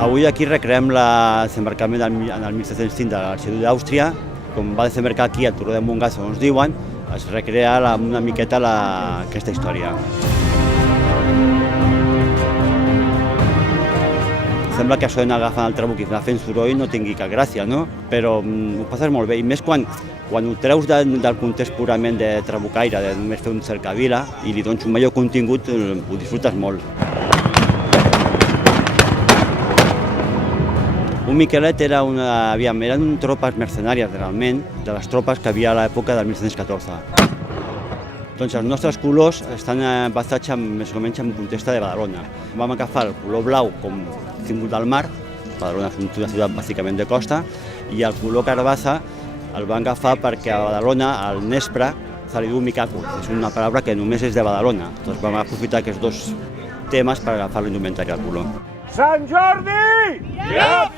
Avui aquí recreem el desembarcament en el 1705 de l'arxiduc d'Àustria. Com va desembarcar aquí al turó de Montgat, segons diuen, es recrea una miqueta aquesta història. Sembla que això d'anar agafant el trabuc i anar fent soroll no tingui cap gràcia, no? Però ho passes molt bé, i més quan ho treus del context purament de trabucaire, de només fer un cercavila, i li dones un millor contingut, ho disfrutes molt. Un Miquelet eren tropes mercenàries, realment, de les tropes que havia a l'època del 1714. Doncs els nostres colors estan basats més o menys en context de Badalona. Vam agafar el color blau com símbol del mar, Badalona és una ciutat bàsicament de costa, i el color carbassa el vam agafar perquè a Badalona, al nespre, se li diu micaco, és una paraula que només és de Badalona. Doncs vam aprofitar aquests dos temes per agafar l'indumentari al color. Sant Jordi! Ja!